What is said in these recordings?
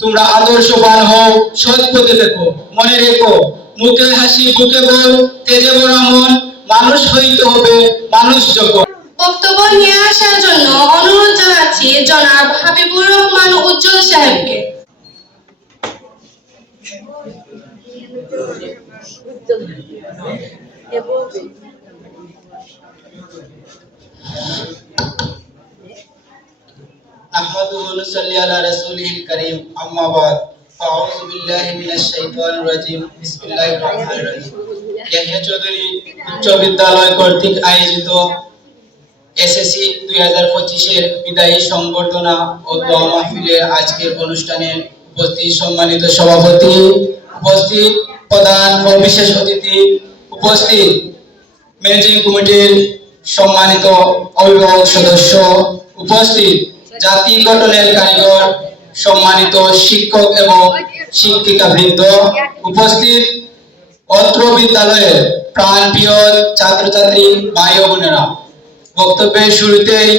তোমরা আদর্শবান হও, সৎ পথে দেখো। মনে রেখো, মুখে হাসি বুকে বল, তেজে ভরা মন, মানুষ হইতে হবে মানুষ যখন। বক্তব্য নিয়ে আসার জন্য অনুরোধ জানাচ্ছি জনাব হাবিবুর রহমান উজ্জ্বল সাহেবকে। আহমাদুহু ওয়া নুসাল্লি আলা রাসূলিহিল কারীম, আম্মা বাদ। আউযু বিল্লাহি মিনাশ শাইতানির রাজীম। বিসমিল্লাহির রহমানির রহিম। ইয়াহইয়া চৌধুরী উচ্চ বিদ্যালয় কর্তৃক আয়োজিত এসএসসি 2025 এর বিদায়ী সংবর্ধনা ও দোয়া মাহফিলের আজকের অনুষ্ঠানে উপস্থিত সম্মানিত সভাপতি, উপস্থিত প্রধান ও বিশেষ অতিথি, উপস্থিত ম্যানেজিং কমিটির সম্মানিত অভিভাবক সদস্য, উপস্থিত জাতি গঠনের কারিগর, সম্মানিত শিক্ষক এবং শিক্ষিকা বৃন্দ, উপস্থিত অত্র বিদ্যালয়ের প্রাণপ্রিয় ছাত্রছাত্রী ভাই ও বোনেরা, বক্তব্যের শুরুতেই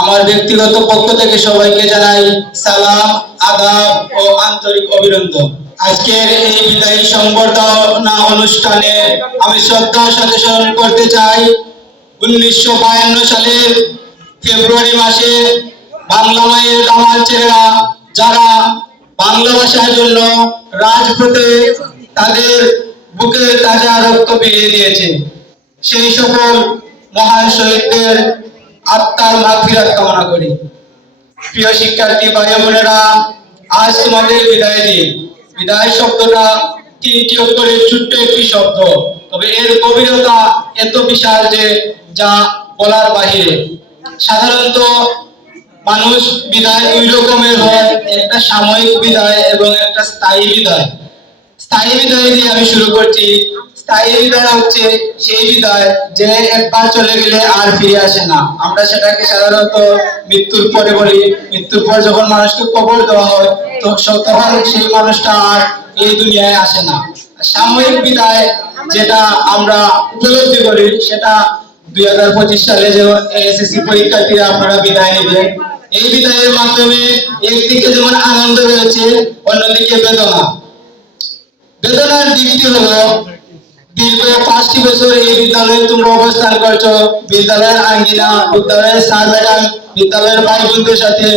আমার ব্যক্তিগত পক্ষ থেকে সবাইকে জানাই সালাম, আদাব ও আন্তরিক অভিনন্দন। আজকের এই বিদায়ী সংবর্ধনা অনুষ্ঠানে আমি শ্রদ্ধার সাথে স্মরণ করতে চাই 1952 সালের ফেব্রুয়ারি মাসে বাংলা মায়ের দামাল ছেলেরা যারা বাংলা ভাষার জন্য রাজপথে তাদের বুকে তাজা রক্ত বিলিয়ে দিয়েছে, সেই সকল মহান শহীদদের আত্মার মাগফিরাত কামনা করি। প্রিয় শিক্ষার্থী ভাই বোনেরা, আজ তোমাদের বিদায় দিন। বিদায় শব্দটা 3টি অক্ষরের ছোট্ট একটি শব্দ, তবে এর গভীরতা এত বিশাল যে যা বলার বাহিরে। সাধারণত মানুষ বিদায় দুই রকমের হয়, একটা সাময়িক বিদায় এবং একটা স্থায়ী বিদায়। স্থায়ী বিদায় দিয়ে আমি শুরু করছি। স্থায়ী বিদায় হচ্ছে সেই বিদায় যে একবার চলে গেলে আর ফিরে আসে না। আমরা সেটাকে সাধারণত মৃত্যুর পরে বলি। মৃত্যুর পর যখন মানুষকে কবর দেওয়া হয় তখন সেই মানুষটা আর এই দুনিয়ায় আসে না। সাময়িক বিদায় যেটা আমরা উপলব্ধি করি সেটা 2025 সালে যে এসএসসি পরীক্ষার্থীরা আপনারা বিদায় নেবেন, এই বিদায়ের মাধ্যমে একদিকে যেমন আনন্দ রয়েছে, অন্যদিকে বেদনা। বেদনার দিকটি হলো দীর্ঘ 5টি বছর এই বিদ্যালয়ে তোমরা অবস্থান করছো। বিদ্যালয়ের আঙ্গিনা, বিদ্যালয়ের স্যার ম্যাডাম, বিদ্যালয়ের ভাই বোনদের সাথে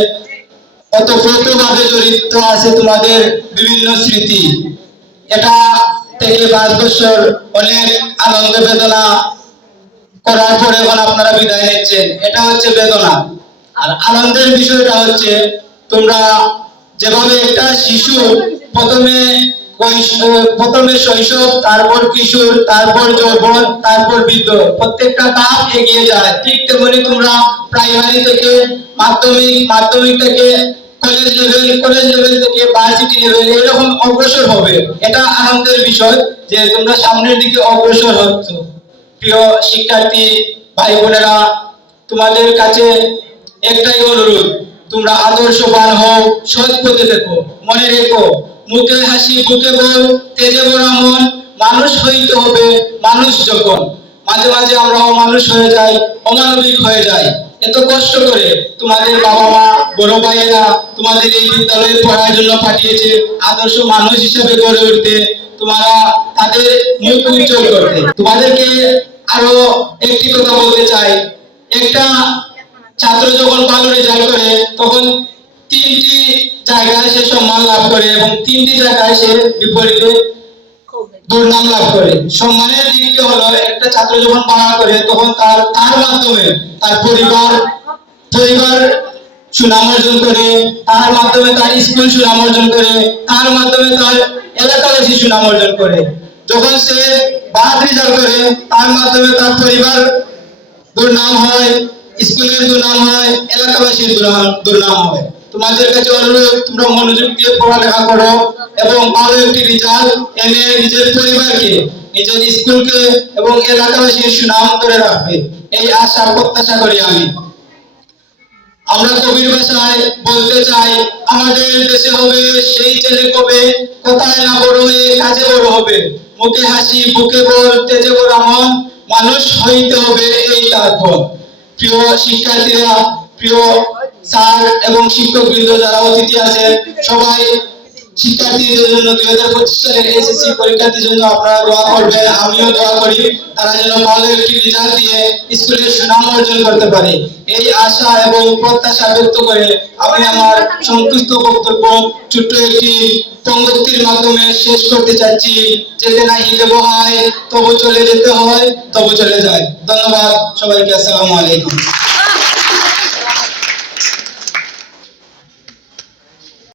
ওতপ্রোতভাবে জড়িত আছে তোমাদের বিভিন্ন স্মৃতি। এটা থেকে 5 বছর অনেক আনন্দ বেদনা করার পরে এখন আপনারা বিদায় নিচ্ছেন, এটা হচ্ছে বেদনা। আর আনন্দের বিষয়টা হচ্ছে তোমরা যেভাবে একটা শিশু প্রথমে শৈশব, তারপর কিশোর, তারপর যৌবন, তারপর বৃদ্ধ, প্রত্যেকটা ধাপ এগিয়ে যায়, ঠিক তেমনি তোমরা প্রাইমারি থেকে মাধ্যমিক থেকে কলেজ লেভেল থেকে ভার্সিটি লেভেল এরকম অগ্রসর হবে। এটা আনন্দের বিষয় যে তোমরা সামনের দিকে অগ্রসর হচ্ছ। প্রিয় শিক্ষার্থী ভাই বোনেরা, তোমাদের কাছে একটাই অনুরোধ, তোমরা আদর্শবান হও, সৎ পথে দেখো। মনে রেখো, মুখে হাসি বুকে বল, তেজে ভরা মন, মানুষ হইতে হবে মানুষ যখন। মাঝে মাঝে আমরা অমানুষ হয়ে যাই, অমানবিক হয়ে যাই। এত কষ্ট করে তোমাদের বাবা মা, বড় ভাইয়েরা তোমাদের এই বিদ্যালয়ে পড়ার জন্য পাঠিয়েছে আদর্শ মানুষ হিসেবে গড়ে উঠতে, তোমরা তাদের মুখ উজ্জ্বল করতে। তোমাদেরকে আরো একটি কথা বলতে চাই, একটা ছাত্র যখন ভালো রেজাল্ট করে তখন 3টি জায়গায় সে সম্মান লাভ করে এবং 3টি জায়গায় সে বিপরীতে দুর্নাম লাভ করে। সম্মানের দিকটি হলো একটা ছাত্র যখন পড়া করে তখন তার মাধ্যমে তার পরিবার সুনাম অর্জন করে, তার মাধ্যমে তার স্কুল সুনাম অর্জন করে, তার মাধ্যমে তার এলাকাবাসী সুনাম অর্জন করে। যখন সে বাদ রেজাল্ট করে তার মাধ্যমে তার পরিবার দুর্নাম হয়, স্কুলের দুর্নাম হয়, এলাকাবাসীর দুর্নাম হয়। তোমাদের কাছে অনুরোধ, তোমরা মনোযোগ দিয়ে পড়ালেখা করো এবং ভালো একটি রেজাল্ট এনে নিজের পরিবারকে, নিজের স্কুলকে এবং এলাকাবাসীর সুনাম করে রাখবে, এই আশা প্রত্যাশা করি আমি। আমরা কবির ভাষায় বলতে চাই, আমাদের দেশে হবে সেই ছেলে কবে, কথায় না বড় হয়ে কাজে বড় হবে। মুখে হাসি বুকে বল, তেজে ভরা মন, মানুষ হইতে হবে এই তার পথ। প্রিয় শিক্ষার্থীরা, প্রিয় স্যার এবং শিক্ষকবৃন্দ যারা অতিথি আছেন, সবাই শিক্ষার্থীদের জন্য 2025 সালের এসএসসি পরীক্ষার্থীর জন্য আপনারা দোয়া করবেন, আমিও দোয়া করি তারা যেন ভালো একটি রেজাল্ট দিয়ে স্কুলের সুনাম অর্জন করতে পারে। এই আশা এবং প্রত্যাশা ব্যক্ত করে আমি আমার সংক্ষিপ্ত বক্তব্য ছোট্ট একটি পঙ্ক্তির মাধ্যমে শেষ করতে চাচ্ছি। যেতে না হিলে বহায়, তবু চলে যেতে হয়, তবু চলে যায়। ধন্যবাদ সবাইকে, আসসালামু আলাইকুম।